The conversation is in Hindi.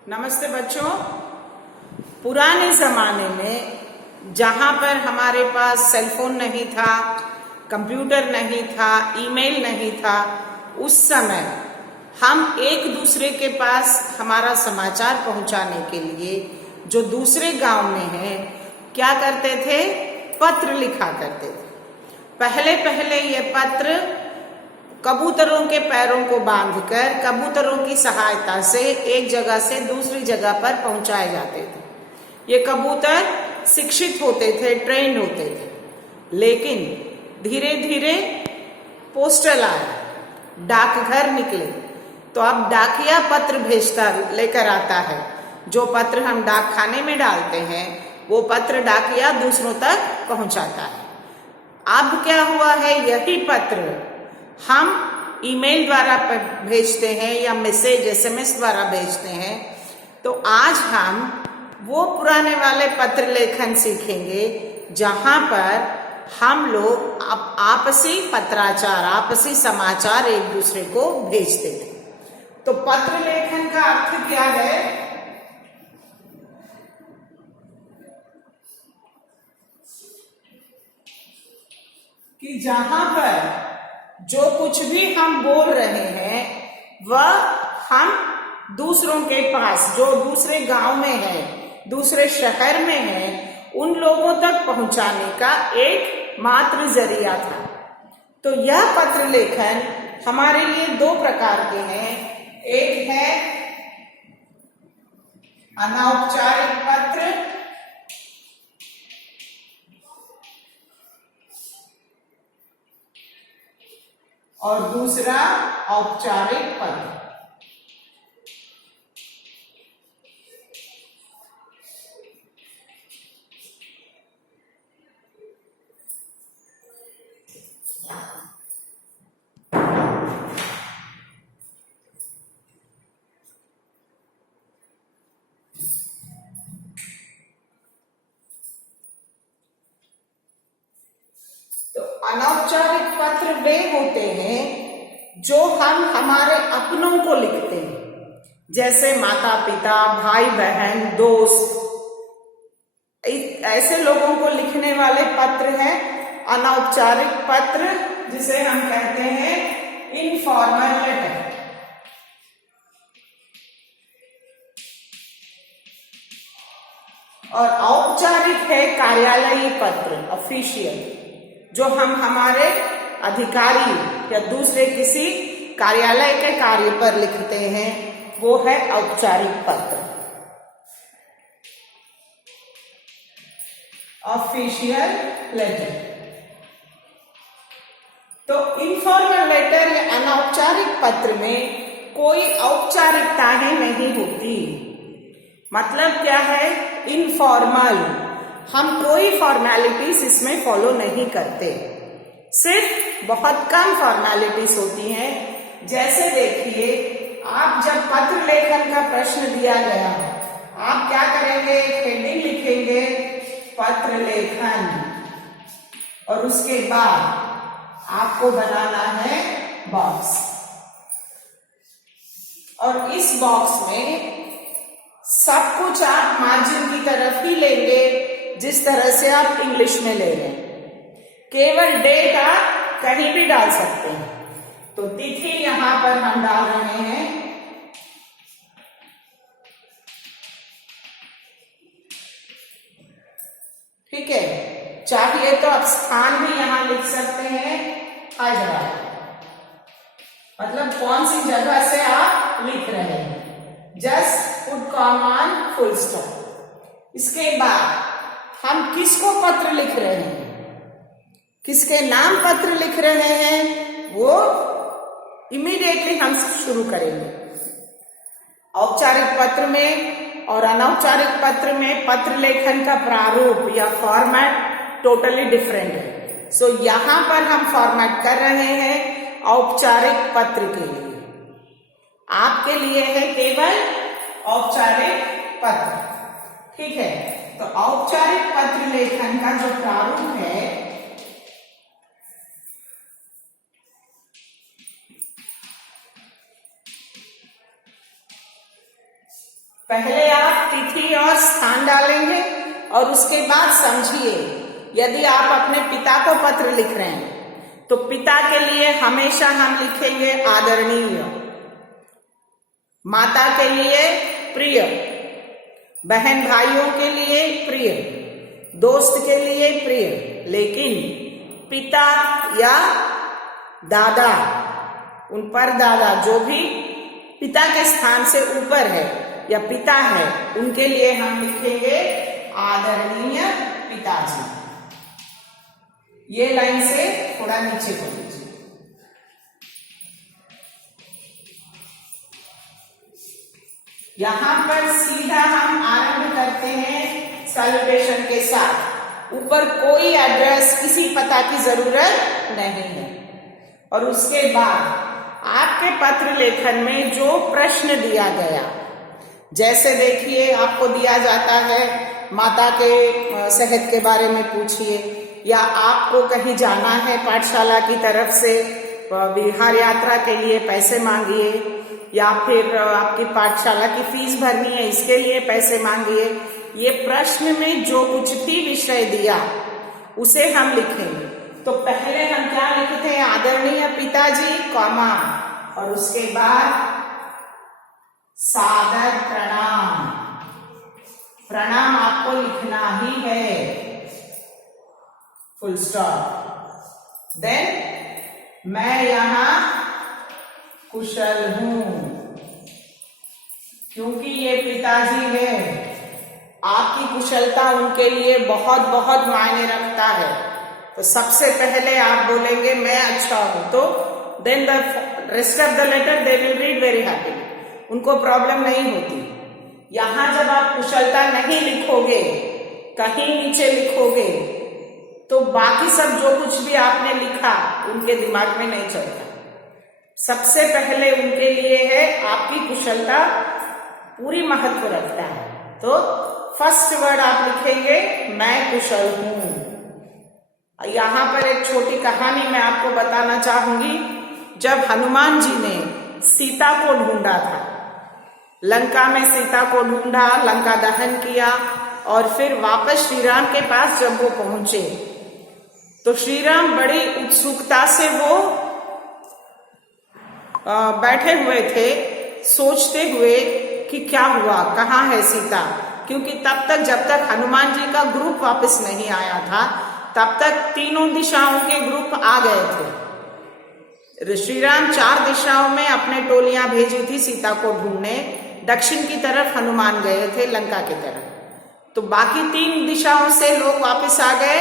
नमस्ते बच्चों। पुराने ज़माने में जहाँ पर हमारे पास सेलफोन नहीं था, कंप्यूटर नहीं था, ईमेल नहीं था, उस समय हम एक दूसरे के पास हमारा समाचार पहुँचाने के लिए जो दूसरे गांव में है क्या करते थे, पत्र लिखा करते थे। पहले पहले ये पत्र कबूतरों के पैरों को बांधकर कबूतरों की सहायता से एक जगह से दूसरी जगह पर पहुंचाए जाते थे। ये कबूतर शिक्षित होते थे, ट्रेंड होते थे। लेकिन धीरे धीरे पोस्टल आया, डाकघर निकले, तो अब डाकिया पत्र भेजता लेकर आता है। जो पत्र हम डाक खाने में डालते हैं वो पत्र डाकिया दूसरों तक पहुंचाता है। अब क्या हुआ है, यही पत्र हम ईमेल द्वारा भेजते हैं या मैसेज एसएमएस द्वारा भेजते हैं। तो आज हम वो पुराने वाले पत्र लेखन सीखेंगे जहां पर हम लोग आपसी पत्राचार, आपसी समाचार एक दूसरे को भेजते थे। तो पत्र लेखन का अर्थ क्या है कि जहां पर जो कुछ भी हम बोल रहे हैं वह हम दूसरों के पास, जो दूसरे गांव में है, दूसरे शहर में है, उन लोगों तक पहुंचाने का एक मात्र जरिया था। तो यह पत्र लेखन हमारे लिए दो प्रकार के हैं। एक है अनौपचारिक पत्र और दूसरा औपचारिक पत्र। तो अनौपचारिक पत्र वे होते हैं जो हम हमारे अपनों को लिखते हैं, जैसे माता पिता, भाई बहन, दोस्त, ऐसे लोगों को लिखने वाले पत्र हैं अनौपचारिक पत्र, जिसे हम कहते हैं इनफॉर्मल लेटर। और औपचारिक है कार्यालयीय पत्र, ऑफिशियल, जो हम हमारे अधिकारी या दूसरे किसी कार्यालय के कार्य पर लिखते हैं, वो है औपचारिक पत्र, ऑफिशियल लेटर। तो इनफॉर्मल लेटर या अनौपचारिक पत्र में कोई औपचारिकताएं नहीं होती। मतलब क्या है, इनफॉर्मल, हम कोई फॉर्मेलिटीज इसमें फॉलो नहीं करते, सिर्फ बहुत कम फॉर्मेलिटीज होती हैं। जैसे देखिए, आप जब पत्र लेखन का प्रश्न दिया गया है, आप क्या करेंगे, एक हेडिंग लिखेंगे, पत्र लेखन, और उसके बाद आपको बनाना है बॉक्स, और इस बॉक्स में सब कुछ आप मार्जिन की तरफ ही लेंगे जिस तरह से आप इंग्लिश में ले रहे हैं। केवल डेट आप कहीं भी डाल सकते हैं। तो तिथि यहां पर हम डाल रहे हैं, ठीक है। चाहिए तो आप स्थान भी यहां लिख सकते हैं, हैदराबाद, मतलब कौन सी जगह से आप लिख रहे हैं, just put comma full stop. इसके बाद हम किसको पत्र लिख रहे हैं, किसके नाम पत्र लिख रहे हैं, वो इमीडिएटली हम शुरू करेंगे। औपचारिक पत्र में और अनौपचारिक पत्र में पत्र लेखन का प्रारूप या फॉर्मेट टोटली डिफरेंट है। सो यहां पर हम फॉर्मेट कर रहे हैं औपचारिक पत्र के लिए, आपके लिए है केवल औपचारिक पत्र, ठीक है। तो औपचारिक पत्र लेखन का जो प्रारूप है, पहले आप तिथि और स्थान डालेंगे और उसके बाद समझिए, यदि आप अपने पिता को पत्र लिख रहे हैं तो पिता के लिए हमेशा हम लिखेंगे आदरणीय, माता के लिए प्रिय, बहन भाइयों के लिए प्रिय, दोस्त के लिए प्रिय। लेकिन पिता या दादा, उन पर दादा जो भी पिता के स्थान से ऊपर है या पिता है, उनके लिए हम लिखेंगे आदरणीय पिताजी। ये लाइन से थोड़ा नीचे को लीजिए। यहां पर सीधा हम आरंभ करते हैं सैल्यूटेशन के साथ। ऊपर कोई एड्रेस, किसी पता की जरूरत नहीं है। और उसके बाद आपके पत्र लेखन में जो प्रश्न दिया गया, जैसे देखिए आपको दिया जाता है माता के सेहत के बारे में पूछिए, या आपको कहीं जाना है पाठशाला की तरफ से बिहार यात्रा के लिए पैसे मांगिए, या फिर आपकी पाठशाला की फीस भरनी है इसके लिए पैसे मांगिए। ये प्रश्न में जो कुछ भी विषय दिया उसे हम लिखेंगे। तो पहले हम क्या लिखते हैं, आदरणीय पिताजी कॉमा, और उसके बाद सादर प्रणाम। प्रणाम आपको लिखना ही है, फुल स्टॉप। देन मैं यहां कुशल हूं, क्योंकि ये पिताजी है, आपकी कुशलता उनके लिए बहुत बहुत मायने रखता है। तो सबसे पहले आप बोलेंगे मैं अच्छा हूं, तो then the rest of the letter they will read very happily, उनको प्रॉब्लम नहीं होती। यहां जब आप कुशलता नहीं लिखोगे, कहीं नीचे लिखोगे, तो बाकी सब जो कुछ भी आपने लिखा उनके दिमाग में नहीं चलता। सबसे पहले उनके लिए है आपकी कुशलता पूरी महत्व रखता है। तो फर्स्ट वर्ड आप लिखेंगे मैं कुशल हूं। यहां पर एक छोटी कहानी मैं आपको बताना चाहूंगी। जब हनुमान जी ने सीता को ढूंढा था, लंका में सीता को ढूंढा, लंका दहन किया, और फिर वापस श्री राम के पास जब वो पहुंचे तो श्री राम बड़ी उत्सुकता से वो बैठे हुए थे, सोचते हुए कि क्या हुआ, कहाँ है सीता। क्योंकि तब तक, जब तक हनुमान जी का ग्रुप वापस नहीं आया था, तब तक तीनों दिशाओं के ग्रुप आ गए थे। श्री राम 4 दिशाओं में अपने टोलियां भेजी थी सीता को ढूंढने। दक्षिण की तरफ हनुमान गए थे, लंका की तरफ। तो बाकी 3 दिशाओं से लोग वापस आ गए।